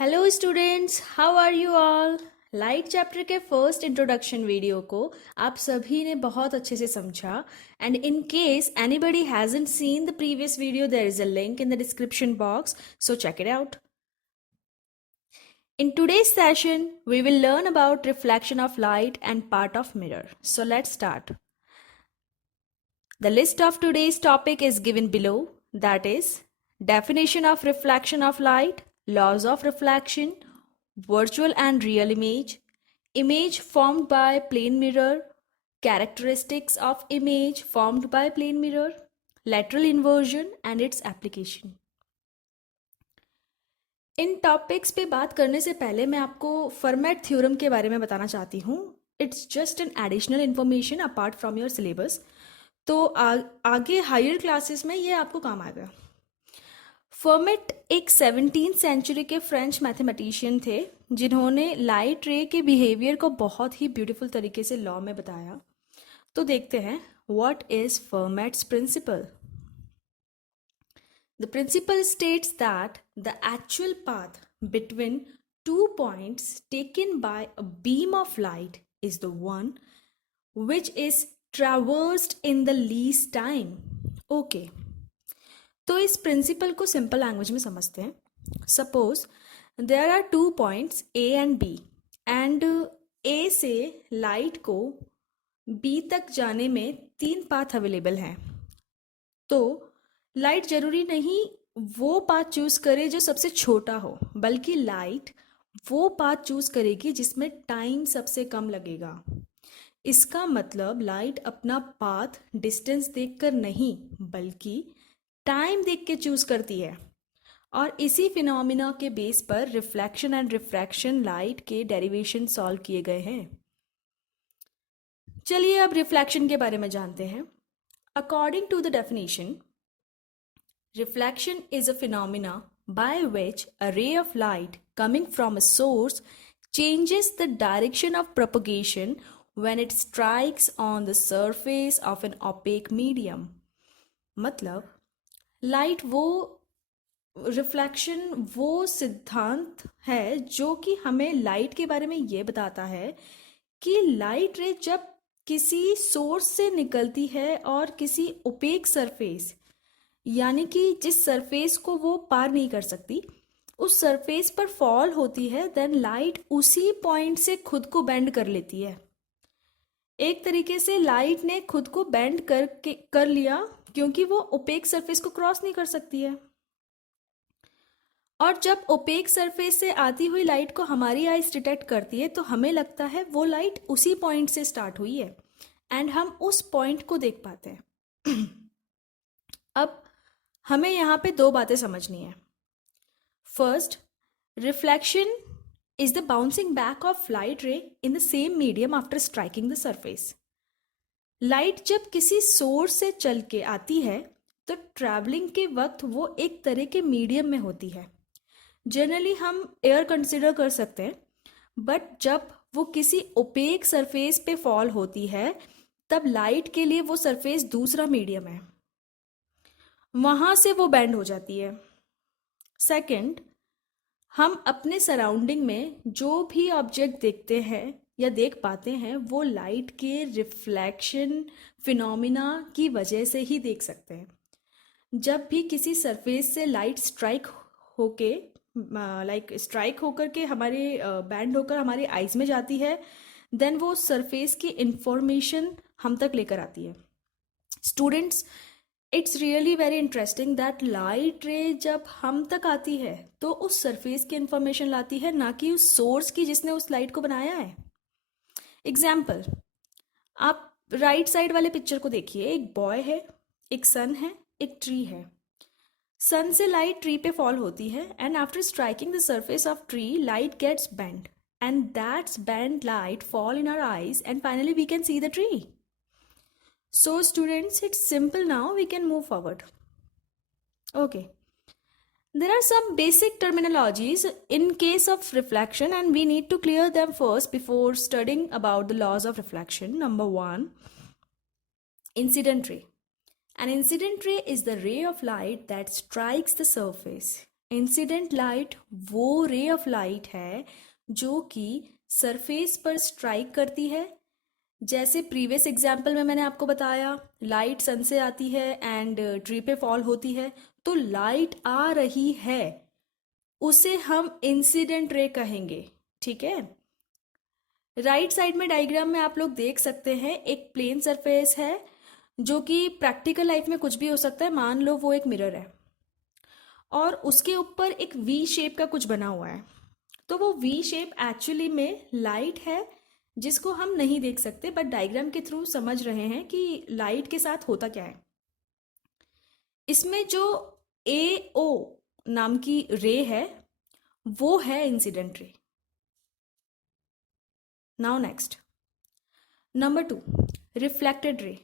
Hello students, how are you all. Light chapter के first introduction video को आप सभी ने बहुत अच्छे से समझा and in case anybody hasn't seen the previous video there is a link in the description box, so check it out. In today's session, we will learn about reflection of light and part of mirror. So let's start. The list of today's topic is given below, that is definition of reflection of light, laws of reflection, virtual and real image formed by plane mirror, characteristics of image formed by plane mirror, lateral inversion and its application. In topics पे बात करने से पहले मैं आपको format theorem के बारे में बताना चाहती हूँ. It's just an additional information apart from your syllabus. तो आगे हायर क्लासेस में ये आपको काम आएगा. फर्मेट एक 17th सेंचुरी के फ्रेंच मैथमेटिशियन थे जिन्होंने लाइट रे के बिहेवियर को बहुत ही ब्यूटीफुल तरीके से लॉ में बताया. तो देखते हैं what is Fermat's principle. The principle states that the actual path between 2 points taken by a beam of light is the one which is traversed in the least time. Okay. तो इस principal को simple language में समझते हैं. Suppose there are 2 points A and B and A से light को B तक जाने में 3 पाथ अवेलेबल हैं. तो लाइट जरूरी नहीं वो पाथ चूज करे जो सबसे छोटा हो, बल्कि लाइट वो पाथ चूज करेगी जिसमें टाइम सबसे कम लगेगा. इसका मतलब लाइट अपना पाथ डिस्टेंस देखकर नहीं बल्कि टाइम देख के चूज करती है. और इसी फिनोमिना के बेस पर रिफ्लेक्शन एंड रिफ्रैक्शन लाइट के डेरिवेशन सॉल्व किए गए हैं. चलिए अब रिफ्लेक्शन के बारे में जानते हैं. According to the definition, reflection is a phenomena by which a ray of light coming from a source changes the direction of propagation when it strikes on the surface of an opaque medium. मतलब light वो reflection वो सिद्धांत है जो कि हमें light के बारे में ये बताता है कि लाइट रे जब किसी सोर्स से निकलती है और किसी ओपेक सरफेस यानी कि जिस सरफेस को वो पार नहीं कर सकती उस सरफेस पर फॉल होती है, देन लाइट उसी पॉइंट से खुद को बेंड कर लेती है. एक तरीके से लाइट ने खुद को बेंड कर लिया क्योंकि वो ओपेक सरफेस को क्रॉस नहीं कर सकती है. और जब ओपेक सरफेस से आती हुई लाइट को हमारी आइज डिटेक्ट करती है तो हमें लगता है वो लाइट उसी पॉइंट से स्टार्ट हुई है एंड हम उस पॉइंट को देख पाते हैं. अब हमें यहाँ पे 2 बातें समझनी है. First, reflection is the bouncing back of light रे in the same medium after striking the surface. Light जब किसी सोर्स से चल के आती है तो ट्रैवलिंग के वक्त वो एक तरह के मीडियम में होती है. जनरली हम एयर कंसिडर कर सकते हैं, बट जब वो किसी ओपेक सरफेस पे फॉल होती है तब लाइट के लिए वो सरफेस दूसरा मीडियम है, वहां से वो बेंड हो जाती है. सेकंड, हम अपने सराउंडिंग में जो भी ऑब्जेक्ट देखते हैं या देख पाते हैं वो लाइट के रिफ्लेक्शन फिनोमिना की वजह से ही देख सकते हैं. जब भी किसी सरफेस से लाइट स्ट्राइक होके स्ट्राइक होकर के हमारे बैंड होकर हमारी आइज में जाती है, देन वो सरफेस की इंफॉर्मेशन हम तक लेकर आती है. Students, it's really very interesting that light रे जब हम तक आती है तो उस सरफेस की इंफॉर्मेशन लाती है, ना कि उस सोर्स की जिसने उस लाइट को बनाया है. एग्जाम्पल, आप राइट साइड वाले पिक्चर को देखिए. एक बॉय है, एक सन है, एक ट्री है. सन से लाइट ट्री पे फॉल होती है and after striking the surface of tree light gets bend and that's bend light fall in our eyes and finally we can see the tree. So students, it's simple now, we can move forward. Okay. There are some basic terminologies in case of reflection and we need to clear them first before studying about the laws of reflection. Number 1, incident ray. An incident ray is the ray of light that strikes the surface. Incident light वो ray of light है जो कि surface पर strike करती है। जैसे previous example में मैंने आपको बताया, लाइट सन से आती है एंड ट्री पे फॉल होती है, तो लाइट आ रही है, उसे हम इंसिडेंट रे कहेंगे। ठीक है। राइट साइड में डायग्राम में आप लोग देख सकते हैं एक प्लेन सरफेस है जो कि प्रैक्टिकल लाइफ में कुछ भी हो सकता है। मान लो वो एक मिरर है और उसके ऊपर एक वी शेप का कुछ बना हुआ है, तो वो वी शेप एक्चुअली में लाइट है जिसको हम नहीं देख सकते, बट डायग्राम के थ्रू समझ रहे हैं कि लाइट के साथ होता क्या है। इसमें जो ए ओ नाम की रे है वो है incident ray. Now next, number 2, reflected ray.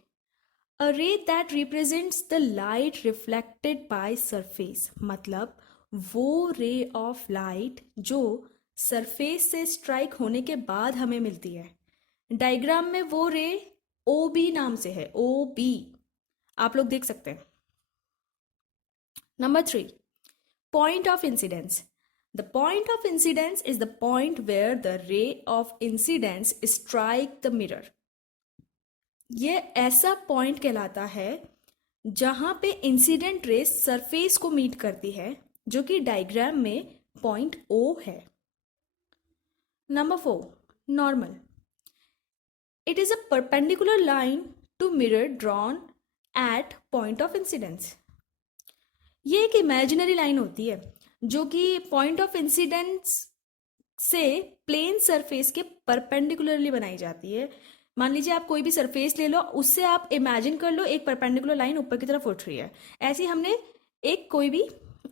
A ray that represents the light reflected by surface, मतलब वो रे ऑफ लाइट जो सरफेस से स्ट्राइक होने के बाद हमें मिलती है। डायग्राम में वो रे ओ बी नाम से है, ओ बी आप लोग देख सकते हैं। Number 3, point of incidence. The point of incidence is the point where the ray of incidence strike the mirror. ये ऐसा पॉइंट कहलाता है जहां पे इंसिडेंट रे सरफेस को मीट करती है, जो कि डायग्राम में पॉइंट ओ है। Number 4, normal. It is a perpendicular line to mirror drawn at point of incidence. ये एक इमेजिनरी लाइन होती है जो कि पॉइंट ऑफ इंसिडेंस से प्लेन सरफेस के परपेंडिकुलरली बनाई जाती है। मान लीजिए आप कोई भी सरफेस ले लो, उससे आप इमेजिन कर लो एक परपेंडिकुलर लाइन ऊपर की तरफ उठ रही है। ऐसे ही हमने एक कोई भी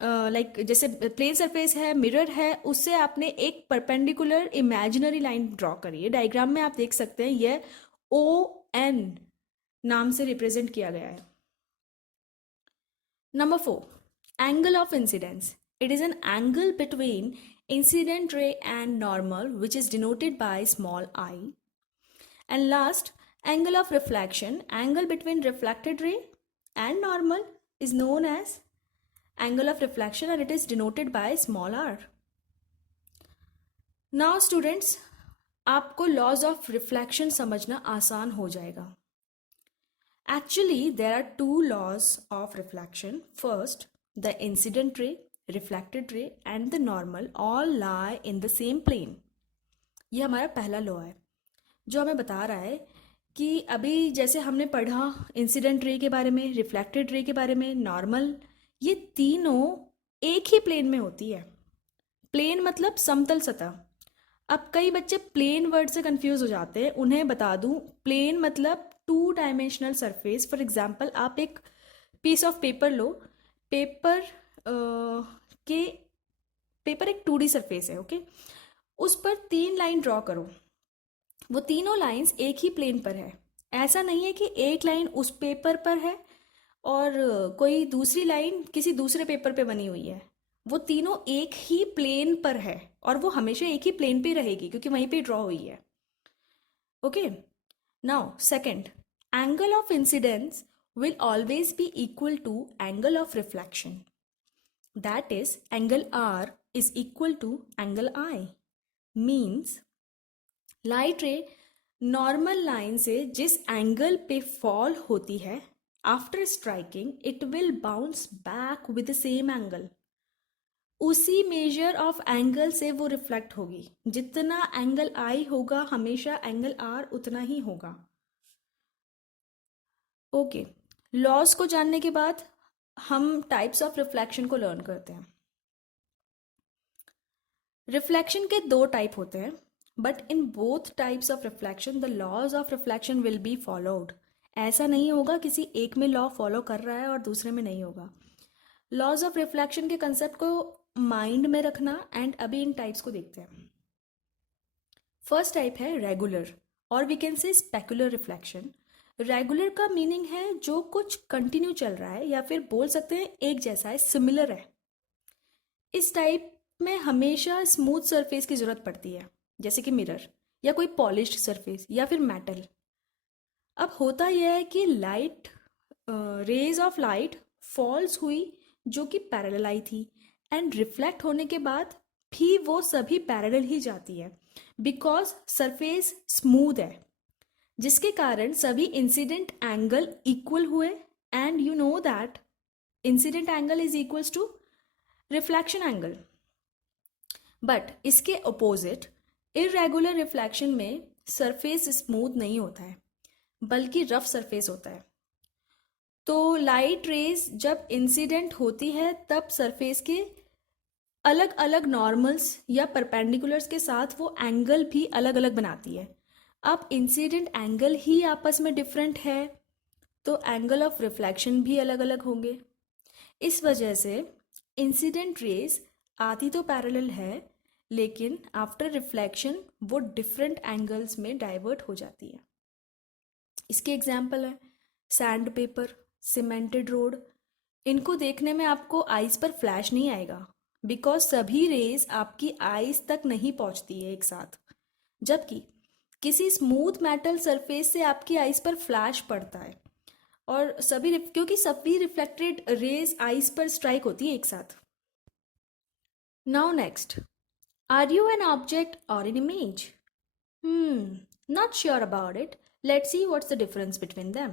लाइक जैसे प्लेन सरफेस है, मिरर है, उससे आपने एक परपेंडिकुलर इमेजिनरी लाइन ड्रॉ करी है। डायग्राम में आप देख सकते हैं यह ओ एन नाम से रिप्रेजेंट किया गया है। Number 4, angle of incidence. It is an angle between incident ray and normal, which is denoted by small I. And last, angle of reflection. Angle between reflected ray and normal is known as angle of reflection and it is denoted by small r. Now students, आपको laws of reflection समझना आसान हो जाएगा। Actually, there are two laws of reflection. First, the incident ray, reflected ray and the normal all lie in the same plane. ये हमारा पहला law है जो हमें बता रहा है कि अभी जैसे हमने पढ़ा इंसिडेंट रे के बारे में, रिफ्लेक्टेड रे के बारे में, नॉर्मल, ये तीनों एक ही प्लेन में होती है। प्लेन मतलब समतल सतह। अब कई बच्चे प्लेन वर्ड से कंफ्यूज हो जाते हैं, उन्हें बता दूं प्लेन मतलब 2 डायमेंशनल सरफेस। फॉर एग्जांपल आप एक पीस ऑफ पेपर लो, पेपर एक 2D सरफेस है, ओके। उस पर 3 लाइन ड्रॉ करो, वो तीनों लाइंस एक ही प्लेन पर है। ऐसा नहीं है कि एक लाइन उस पेपर पर है और कोई दूसरी लाइन किसी दूसरे पेपर पे बनी हुई है। वो तीनों एक ही प्लेन पर है और वो हमेशा एक ही प्लेन पे रहेगी क्योंकि वहीं पे ड्रॉ हुई है, okay. Now second, angle of incidence will always be equal to angle of reflection. That is, angle R is equal to angle I. Means, light ray normal line से जिस एंगल पे फॉल होती है, after striking it will bounce back with the same angle. उसी measure of angle से वो reflect होगी। जितना एंगल I होगा हमेशा एंगल R उतना ही होगा, ओके। लॉज को जानने के बाद हम टाइप्स ऑफ रिफ्लेक्शन को लर्न करते हैं। रिफ्लेक्शन के 2 टाइप होते हैं, but in both types of reflection the laws of reflection will be followed. ऐसा नहीं होगा किसी एक में लॉ फॉलो कर रहा है और दूसरे में नहीं होगा। लॉज ऑफ रिफ्लेक्शन के कंसेप्ट को माइंड में रखना एंड अभी इन टाइप्स को देखते हैं। फर्स्ट टाइप है रेगुलर और we can say specular reflection. Regular का मीनिंग है जो कुछ कंटिन्यू चल रहा है या फिर बोल सकते हैं एक जैसा है, सिमिलर है। इस टाइप में हमेशा स्मूथ सरफेस की जरूरत पड़ती है, जैसे कि मिरर या कोई पॉलिश्ड सरफेस या फिर मेटल। अब होता यह है कि light rays of light falls हुई जो कि पैरेलल आई थी एंड रिफ्लेक्ट होने के बाद भी वो सभी पैरेलल ही जाती है बिकॉज सरफेस स्मूथ है, जिसके कारण सभी इंसिडेंट एंगल इक्वल हुए and you know that incident angle is equals to reflection angle. But इसके अपोजिट इरेगुलर रिफ्लेक्शन में सरफेस स्मूथ नहीं होता है बल्कि रफ सरफेस होता है। तो लाइट रेज जब इंसिडेंट होती है तब सरफेस के अलग अलग नॉर्मल्स या परपेंडिकुलर्स के साथ वो एंगल भी अलग अलग बनाती है। अब इंसिडेंट एंगल ही आपस में डिफरेंट है तो एंगल ऑफ रिफ्लेक्शन भी अलग अलग होंगे। इस वजह से इंसिडेंट रेज आती तो पैरेलल है लेकिन आफ्टर रिफ्लेक्शन वो डिफरेंट एंगल्स में डाइवर्ट हो जाती है। इसके एग्जाम्पल है सैंड पेपर, सीमेंटेड रोड। इनको देखने में आपको आइज पर फ्लैश नहीं आएगा बिकॉज सभी रेज आपकी आइज तक नहीं पहुंचती है एक साथ, जबकि किसी स्मूथ मेटल सरफेस से आपकी आइज पर फ्लैश पड़ता है और क्योंकि सभी रिफ्लेक्टेड रेज आइज पर स्ट्राइक होती है एक साथ। Now next, are you an object और an image? Not sure about it. Let's see what's the difference between them.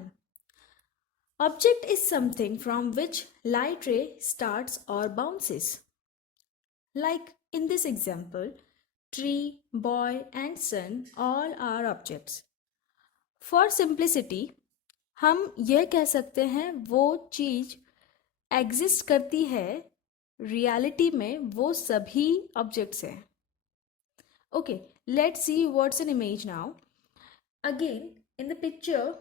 Object is something from which light ray starts or bounces. Like in this example, tree, boy and sun all are objects. For simplicity, हम यह कह सकते हैं वो चीज exist करती है, reality में वो सभी ऑब्जेक्ट्स हैं। Okay, let's see what's an image now. Again, in the picture,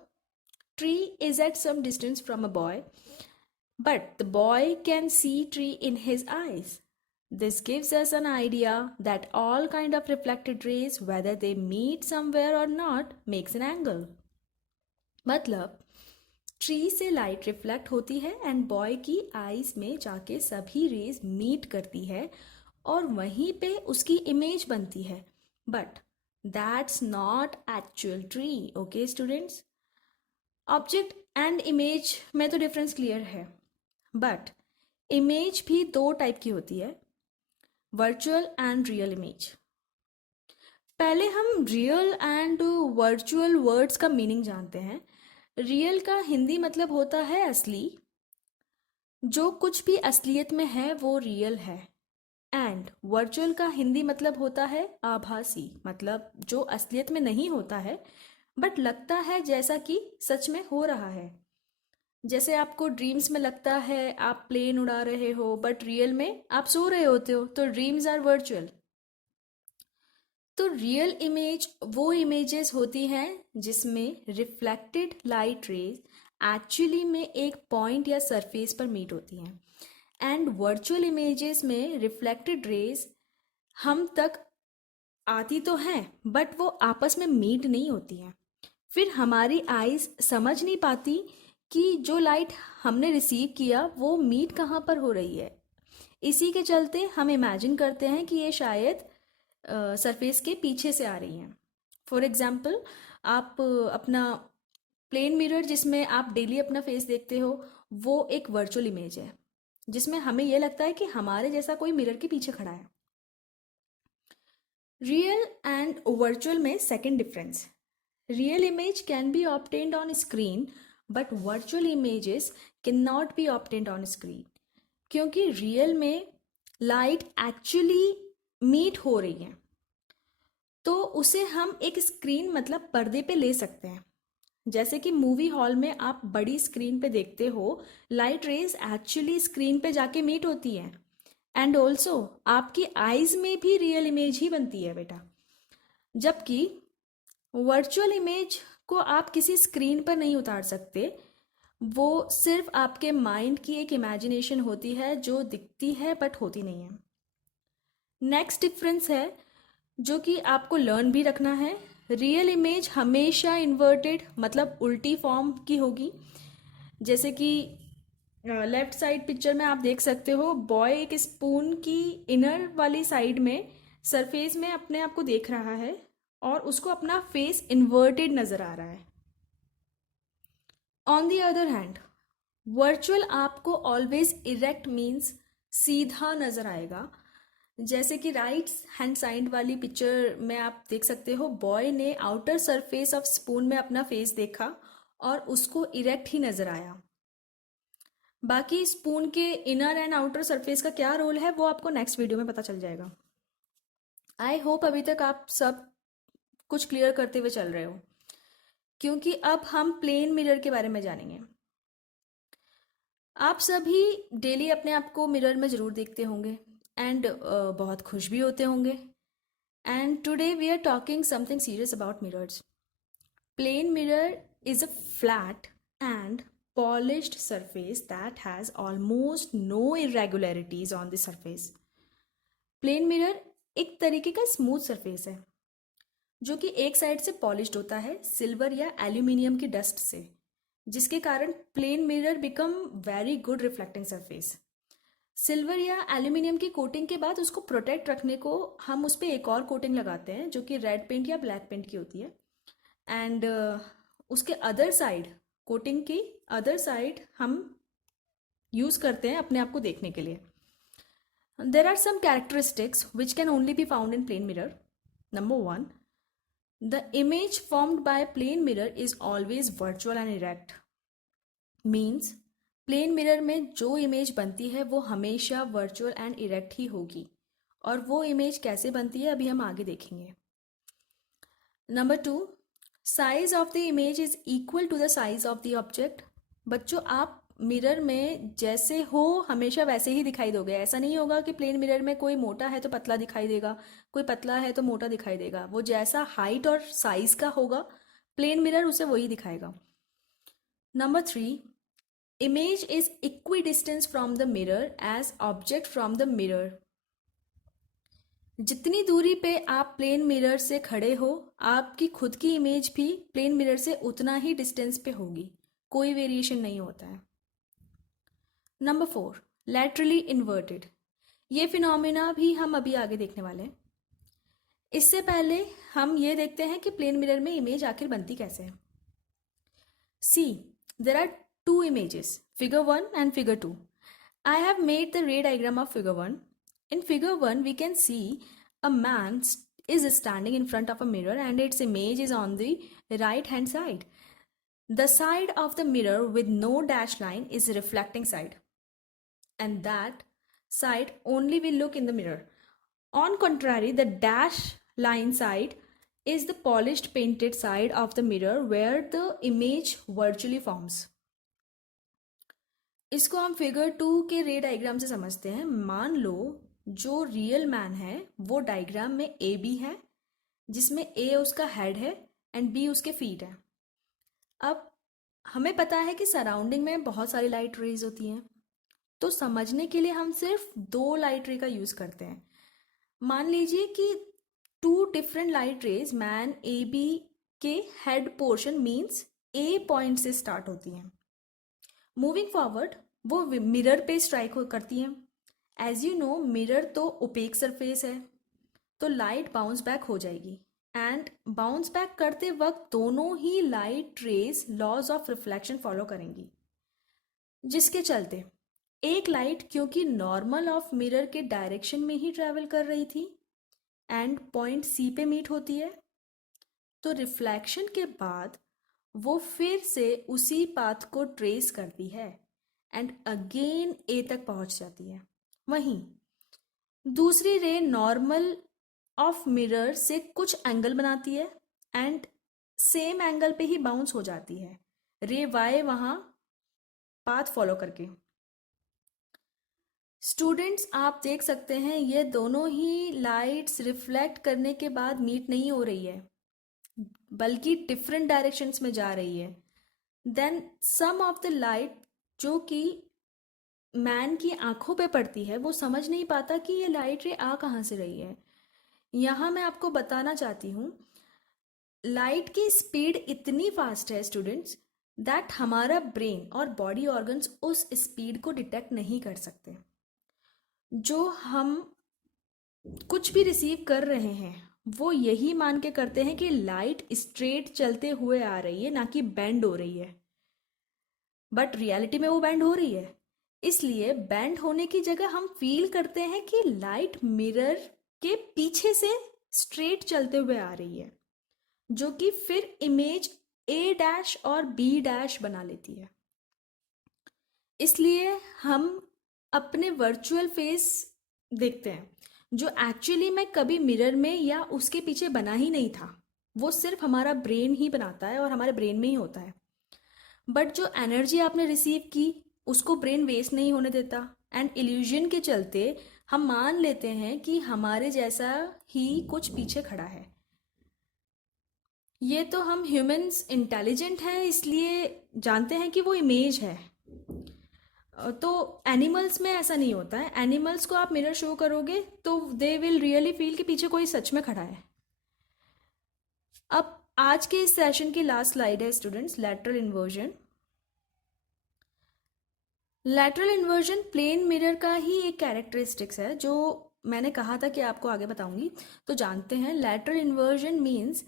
tree is at some distance from a boy, but the boy can see tree in his eyes. This gives us an idea that all kind of reflected rays, whether they meet somewhere or not, makes an angle. मतलब tree से light reflect होती है and boy की eyes में जाके सभी raise meet करती है और वहीं पे उसकी इमेज बनती है। But that's not actual tree. Okay students, object and image में तो डिफरेंस क्लियर है, बट इमेज भी दो टाइप की होती है, वर्चुअल एंड रियल इमेज। पहले हम रियल एंड वर्चुअल वर्ड्स का मीनिंग जानते हैं। रियल का हिंदी मतलब होता है असली, जो कुछ भी असलियत में है वो रियल है। एंड वर्चुअल का हिंदी मतलब होता है आभासी, मतलब जो असलियत में नहीं होता है बट लगता है जैसा कि सच में हो रहा है। जैसे आपको ड्रीम्स में लगता है आप प्लेन उड़ा रहे हो बट रियल में आप सो रहे होते हो, तो ड्रीम्स आर वर्चुअल। तो रियल इमेज वो इमेजेस होती हैं जिसमें रिफ्लेक्टेड लाइट रेज एक्चुअली में एक पॉइंट या सरफेस पर मीट होती हैं एंड वर्चुअल इमेजेस में रिफ्लेक्टेड रेज हम तक आती तो हैं बट वो आपस में मीट नहीं होती हैं। फिर हमारी आईज समझ नहीं पाती कि जो लाइट हमने रिसीव किया वो मीट कहाँ पर हो रही है। इसी के चलते हम इमेजिन करते हैं कि ये शायद सरफेस के पीछे से आ रही हैं। फॉर एग्जाम्पल, आप अपना प्लेन मिरर जिसमें आप डेली अपना फेस देखते हो वो एक वर्चुअल इमेज है जिसमें हमें यह लगता है कि हमारे जैसा कोई मिरर के पीछे खड़ा है। रियल एंड वर्चुअल में second difference, real image can be obtained on screen but virtual images can not be obtained on screen, क्योंकि रियल में लाइट एक्चुअली मीट हो रही है तो उसे हम एक स्क्रीन मतलब पर्दे पे ले सकते हैं। जैसे कि मूवी हॉल में आप बड़ी स्क्रीन पे देखते हो, लाइट रेज एक्चुअली स्क्रीन पे जाके मीट होती है एंड ऑल्सो आपकी आईज में भी रियल इमेज ही बनती है बेटा। जबकि वर्चुअल इमेज को आप किसी स्क्रीन पर नहीं उतार सकते, वो सिर्फ आपके माइंड की एक इमेजिनेशन होती है जो दिखती है बट होती नहीं है। नेक्स्ट डिफरेंस है जो कि आपको लर्न भी रखना है, रियल इमेज हमेशा इन्वर्टेड मतलब उल्टी फॉर्म की होगी। जैसे कि लेफ्ट साइड पिक्चर में आप देख सकते हो, बॉय एक स्पून की इनर वाली साइड में सरफेस में अपने आप को देख रहा है और उसको अपना फेस इन्वर्टेड नजर आ रहा है। On the other hand virtual आपको ऑलवेज इरेक्ट मीन्स सीधा नज़र आएगा। जैसे कि राइट हैंड साइड वाली पिक्चर में आप देख सकते हो, बॉय ने आउटर सरफेस ऑफ स्पून में अपना फेस देखा और उसको इरेक्ट ही नज़र आया। बाकी स्पून के इनर एंड आउटर सरफेस का क्या रोल है वो आपको नेक्स्ट वीडियो में पता चल जाएगा। आई होप अभी तक आप सब कुछ क्लियर करते हुए चल रहे हो, क्योंकि अब हम प्लेन मिरर के बारे में जानेंगे। आप सभी डेली अपने आप को मिरर में ज़रूर देखते होंगे एंड बहुत खुश भी होते होंगे। And today we are talking something serious about mirrors. Plane mirror is a flat and polished surface that has almost no irregularities on the surface. Plane mirror एक तरीके का स्मूथ सरफेस है जो कि एक साइड से पॉलिश्ड होता है सिल्वर या एल्यूमिनियम की डस्ट से, जिसके कारण plane mirror become very good reflecting surface. Silver या एल्यूमिनियम की कोटिंग के बाद उसको प्रोटेक्ट रखने को हम उस पर एक और कोटिंग लगाते हैं जो कि रेड पेंट या ब्लैक पेंट की होती है। एंड उसके अदर साइड, कोटिंग की अदर साइड हम यूज़ करते हैं अपने आप को देखने के लिए। There are some characteristics which can only be found in plane mirror. Number 1, the image formed by plane mirror is always virtual and erect. Means plane mirror में जो इमेज बनती है वो हमेशा वर्चुअल एंड इरेक्ट ही होगी, और वो image कैसे बनती है अभी हम आगे देखेंगे। Number 2, size of the image is equal to the size of the object. बच्चों, आप मिरर में जैसे हो हमेशा वैसे ही दिखाई दोगे। ऐसा नहीं होगा कि प्लेन मिरर में कोई मोटा है तो पतला दिखाई देगा, कोई पतला है तो मोटा दिखाई देगा। वो जैसा हाइट और साइज का होगा प्लेन मिरर उसे वही दिखाएगा। Number 3, image is equidistance from the mirror as object from the mirror. जितनी दूरी पे आप प्लेन मिरर से खड़े हो, आपकी खुद की इमेज भी प्लेन मिरर से उतना ही डिस्टेंस पे होगी, कोई वेरिएशन नहीं होता है। Number 4, laterally inverted. ये फिनोमिना भी हम अभी आगे देखने वाले हैं। इससे पहले हम ये देखते हैं कि प्लेन मिरर में इमेज आखिर बनती कैसे है। See, there are two images, figure 1 and figure 2. I have made the ray diagram of figure 1. In figure 1, we can see a man is standing in front of a mirror and its image is on the right hand side. The side of the mirror with no dash line is reflecting side, and that side only will look in the mirror. On contrary, the dash line side is the polished painted side of the mirror where the image virtually forms. इसको हम figure 2 के रे diagram से समझते हैं। मान लो जो real man है वो डायग्राम में ए बी है, जिसमें ए उसका हेड है एंड बी उसके फीट है। अब हमें पता है कि सराउंडिंग में बहुत सारी लाइट रेज होती हैं, तो समझने के लिए हम सिर्फ 2 लाइट रे का यूज़ करते हैं। मान लीजिए कि 2 different light rays man A B के head portion means A point से स्टार्ट होती हैं। मूविंग फॉरवर्ड वो मिरर पे स्ट्राइक करती हैं। एज यू नो, मिरर तो ओपेक सरफेस है, तो लाइट बाउंस बैक हो जाएगी एंड बाउंस बैक करते वक्त दोनों ही light rays laws of reflection follow करेंगी, जिसके चलते एक लाइट क्योंकि नॉर्मल ऑफ मिरर के डायरेक्शन में ही ट्रैवल कर रही थी एंड पॉइंट सी पे मीट होती है, तो रिफ्लेक्शन के बाद वो फिर से उसी पाथ को ट्रेस करती है एंड अगेन ए तक पहुंच जाती है। वहीं दूसरी रे नॉर्मल ऑफ मिरर से कुछ एंगल बनाती है एंड सेम एंगल पे ही बाउंस हो जाती है, रे वाई वहां पाथ फॉलो करके। स्टूडेंट्स, आप देख सकते हैं ये दोनों ही लाइट्स रिफ्लेक्ट करने के बाद मीट नहीं हो रही है, बल्कि डिफरेंट डायरेक्शंस में जा रही है। Then some of the light जो कि मैन की आंखों पे पड़ती है वो समझ नहीं पाता कि ये लाइट रे आ कहाँ से रही है। यहाँ मैं आपको बताना चाहती हूँ, लाइट की स्पीड इतनी फास्ट है स्टूडेंट्स, दैट हमारा ब्रेन और बॉडी ऑर्गन्स उस स्पीड को डिटेक्ट नहीं कर सकते। जो हम कुछ भी रिसीव कर रहे हैं वो यही मान के करते हैं कि लाइट स्ट्रेट चलते हुए आ रही है, ना कि बेंड हो रही है। बट रियलिटी में वो बेंड हो रही है। इसलिए बेंड होने की जगह हम फील करते हैं कि लाइट मिरर के पीछे से स्ट्रेट चलते हुए आ रही है, जो कि फिर इमेज ए डैश और बी डैश बना लेती है। इसलिए हम अपने वर्चुअल फेस देखते हैं, जो एक्चुअली में कभी मिरर में या उसके पीछे बना ही नहीं था। वो सिर्फ हमारा ब्रेन ही बनाता है और हमारे ब्रेन में ही होता है। बट जो एनर्जी आपने रिसीव की उसको ब्रेन वेस्ट नहीं होने देता, एंड इल्यूजन के चलते हम मान लेते हैं कि हमारे जैसा ही कुछ पीछे खड़ा है। ये तो हम ह्यूमंस इंटेलिजेंट हैं इसलिए जानते हैं कि वो इमेज है। तो एनिमल्स में ऐसा नहीं होता है। एनिमल्स को आप मिरर शो करोगे तो दे विल रियली फील कि पीछे कोई सच में खड़ा है। अब आज के इस सेशन की लास्ट स्लाइड है students, lateral inversion. Lateral inversion plane mirror का ही एक कैरेक्टरिस्टिक्स है जो मैंने कहा था कि आपको आगे बताऊंगी। तो जानते हैं, lateral inversion means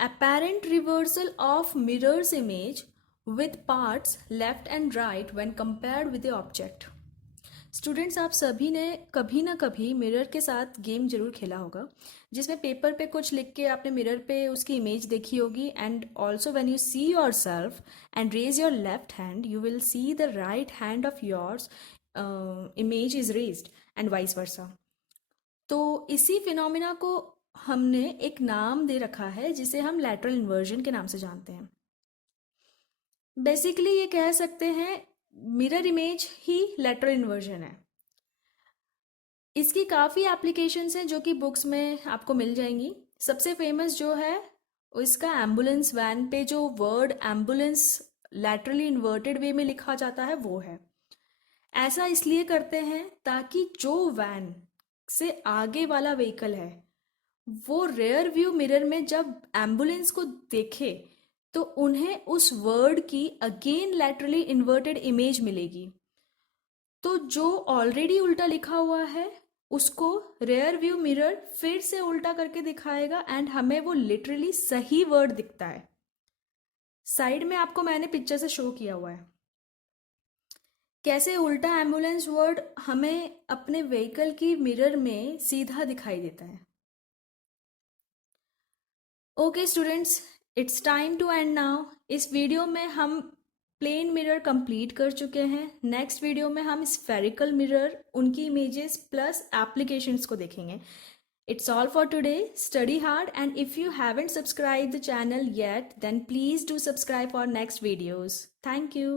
apparent reversal of mirror's image with parts left and right when compared with the object। Students, आप सभी ने कभी ना कभी मिरर के साथ गेम जरूर खेला होगा, जिसमें पेपर पे कुछ लिख के आपने मिरर पे उसकी इमेज देखी होगी, and also when you see yourself and raise your left hand you will see the right hand of yours image is raised and vice versa. तो इसी फिनोमिना को हमने एक नाम दे रखा है जिसे हम लैटरल इन्वर्जन के नाम से जानते हैं। बेसिकली ये कह सकते हैं मिरर इमेज ही लैटरल इन्वर्जन है। इसकी काफ़ी एप्लीकेशंस हैं जो कि बुक्स में आपको मिल जाएंगी। सबसे फेमस जो है इसका एम्बुलेंस वैन पे जो वर्ड एम्बुलेंस लैटरली इन्वर्टेड वे में लिखा जाता है वो है। ऐसा इसलिए करते हैं ताकि जो वैन से आगे वाला व्हीकल है वो रेयर व्यू मिरर में जब एम्बुलेंस को देखे तो उन्हें उस वर्ड की अगेन लैटरली इन्वर्टेड इमेज मिलेगी। तो जो ऑलरेडी उल्टा लिखा हुआ है उसको रेयर व्यू मिरर फिर से उल्टा करके दिखाएगा एंड हमें वो लिटरली सही वर्ड दिखता है। साइड में आपको मैंने पिक्चर से शो किया हुआ है कैसे उल्टा एम्बुलेंस वर्ड हमें अपने व्हीकल की मिरर में सीधा दिखाई देता है। Okay students, it's time to end now. इस वीडियो में हम प्लेन मिरर कंप्लीट कर चुके हैं। नेक्स्ट वीडियो में हम स्फेरिकल मिरर, उनकी इमेजेस प्लस एप्लीकेशंस को देखेंगे। It's all for today. Study hard, and if you haven't subscribed the channel yet, then please do subscribe for next videos. Thank you.